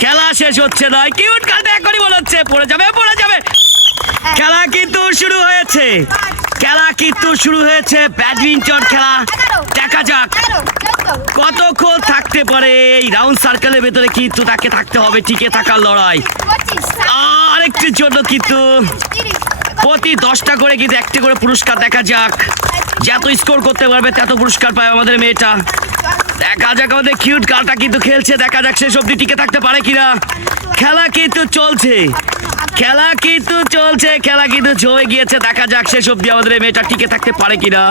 খেলা শেষ হচ্ছে না, কিউট কালটা এখনই মনে হচ্ছে পড়ে যাবে। খেলা কিন্তু শুরু হয়েছে, ব্যাডমিন্টন খেলা। দেখা যাক কতক্ষণ থাকতে পারে এই রাউন্ড সার্কেলের ভেতরে, কিন্তু তাকে থাকতে হবে টিকে থাকার লড়াই। আরেকটির জন্য কিন্তু প্রতি 10টা করে কিন্তু একটি করে পুরস্কার। দেখা যাক যত স্কোর করতে পারবে তত পুরস্কার পায় আমাদের মেয়েটা। দেখা যাক আমাদের কিউট গার্লটা কিন্তু খেলছে, দেখা যাক শেষ অবধি টিকে থাকতে পারে কিনা। খেলা কিন্তু চলছে, খেলা কিন্তু জমে গিয়েছে। দেখা যাক শেষ অবধি আমাদের মেয়েটা টিকে থাকতে পারে কিনা।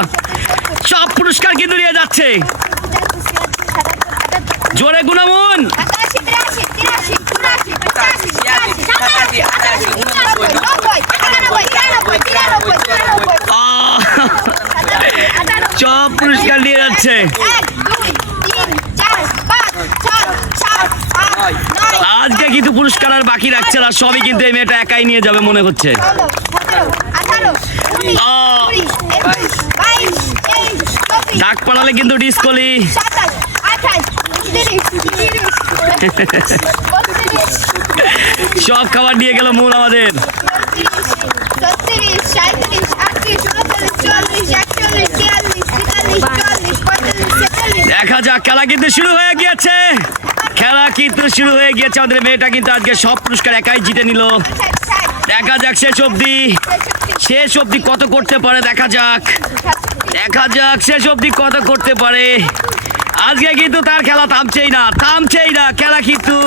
সব পুরস্কার কিন্তু নিয়ে যাচ্ছে, জোরে গুণামুন। সব পুরস্কার নিয়ে যাচ্ছে। আজকে কিন্তু পুরস্কার আর বাকি রাখছে না, সবই কিন্তু এই মেয়েটা একাই নিয়ে যাবে মনে হচ্ছে। ডাক পাড়ালে কিন্তু ডিসকলি। সব খাবার নিয়ে গেল মূল আমাদের। দেখা যাক, খেলা কিন্তু শুরু হয়ে গিয়েছে, আমাদের মেয়েটা কিন্তু আজকে সব পুরস্কার একাই জিতে নিল। দেখা যাক শেষ অবধি কত করতে পারে। দেখা যাক শেষ অবধি কত করতে পারে। আজকে কিন্তু তার খেলা থামছেই না, খেলা কিন্তু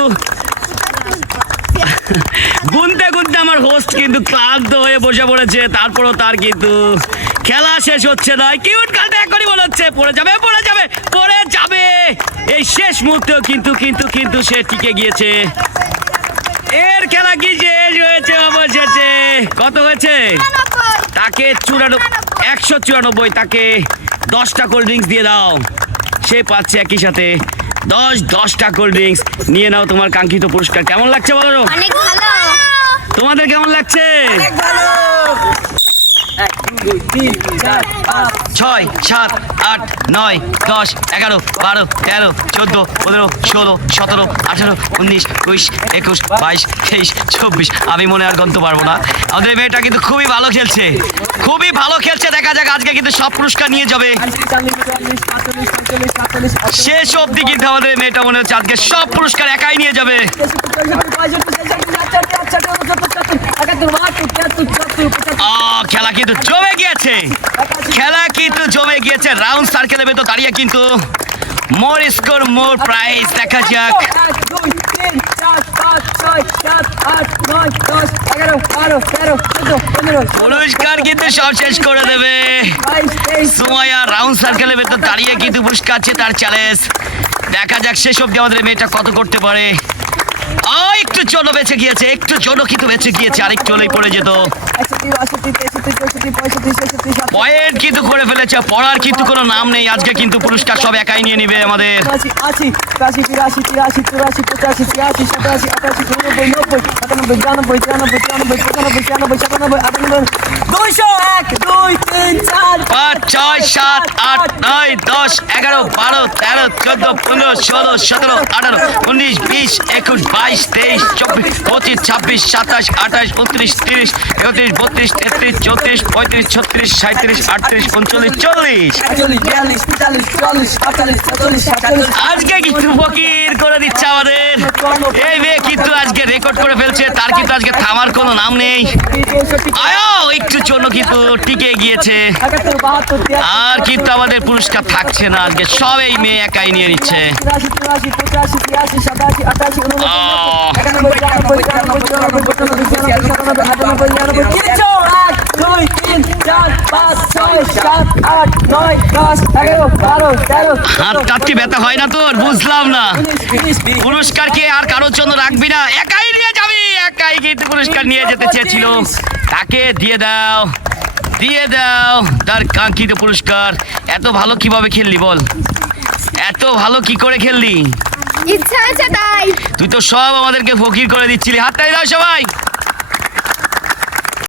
গুনতে আমার হোস্ট কিন্তু ক্লান্ত হয়ে বসে পড়েছে। তারপরও তার কিন্তু খেলা শেষ হচ্ছে না। কিউট গালটা এখনই মনে হচ্ছে পড়ে যাবে। এই শেষ মুহূর্তেও কিন্তু সে টিকে গিয়েছে। এর খেলা কি শেষ হয়েছে অবশেষে। কত হয়েছে? তাকে 194। তাকে 10টা কোল্ড ড্রিঙ্কস দিয়ে দাও, সে পাচ্ছে একই সাথে 10টা কোল্ড ড্রিঙ্কস। নিয়ে নাও তোমার কাঙ্ক্ষিত পুরস্কার। কেমন লাগছে বলো? অনেক ভালো। তোমাদের কেমন লাগছে? অনেক ভালো। 1 2 3 4 5 6 7 8 9 10 11 12 13 14 15 16 17 18 19 20 21 22 23 24। আমি মনে আর গণতে পারবো না। আমাদের মেয়েটা কিন্তু খুবই ভালো খেলছে। দেখা যাক আজকে কিন্তু সব পুরস্কার নিয়ে যাবে। শেষ অবধি কিন্তু আমাদের মেয়েটা মনে হচ্ছে আজকে সব পুরস্কার একাই নিয়ে যাবে। খেলা কিন্তু জমে গিয়েছে, রাউন্ড সার্কেলের ভেতর দাঁড়িয়ে কিন্তু মোর স্কোর মোর প্রাইজ। দেখা যাক পুরস্কার কিন্তু সব শেষ করে দেবে। সুমাইয়া রাউন্ড সার্কেলের ভেতর দাঁড়িয়ে কিন্তু পুরস্কার আছে তার চ্যালেঞ্জ। দেখা যাক শেষ অবধি আমাদের মেয়েটা কত করতে পারে। একটু জন্য বেঁচে গিয়েছে, আরেকটু হলেই পড়ে যেত। পয়েন্ট কিন্তু করে ফেলেছে, পড়ার কিন্তু কোনো নাম নেই। আজকে কিন্তু পুরস্কার সব একাই নিয়ে নিবে আমাদের। 80 83 84 85 86 87 88 90 91 92 200 1 2 3 4 5 6 7 8 9 10 11 12 13 14 15 16 17 18 19 20 21 22 23 24 25 26 27 28 29 30 31 32 33 34 35 36 37 38 39 40 আজকে কিন্তু ফকির করে দিচ্ছে আমাদের এই মেয়ে। কিন্তু আজকে রেকর্ড করে ফেলছে, তার কিন্তু আজকে থামার কোনো নাম নেই। একটু জন্য কিন্তু টিকে গিয়েছে। আর কিন্তু আমাদের পুরস্কার থাকছে না, আজকে সব এই মেয়ে একাই নিয়ে নিচ্ছে। হাতটি ব্যথা হয় না তোর? বুঝলাম না। পুরস্কার কে আর কারোর জন্য রাখবি না, একাই নিয়ে যাবি। একাই কিন্তু পুরস্কার নিয়ে যেতে চেয়েছিল, তাকে দিয়ে দাও তার কাঙ্ক্ষিত পুরস্কার। এত ভালো কিভাবে খেললি বল? এত ভালো কি করে খেললি? ইচ্ছা আছে তাই। তুই তো সব আমাদেরকে ফকির করে দিচ্ছিলি। হাততালি দাও সবাই।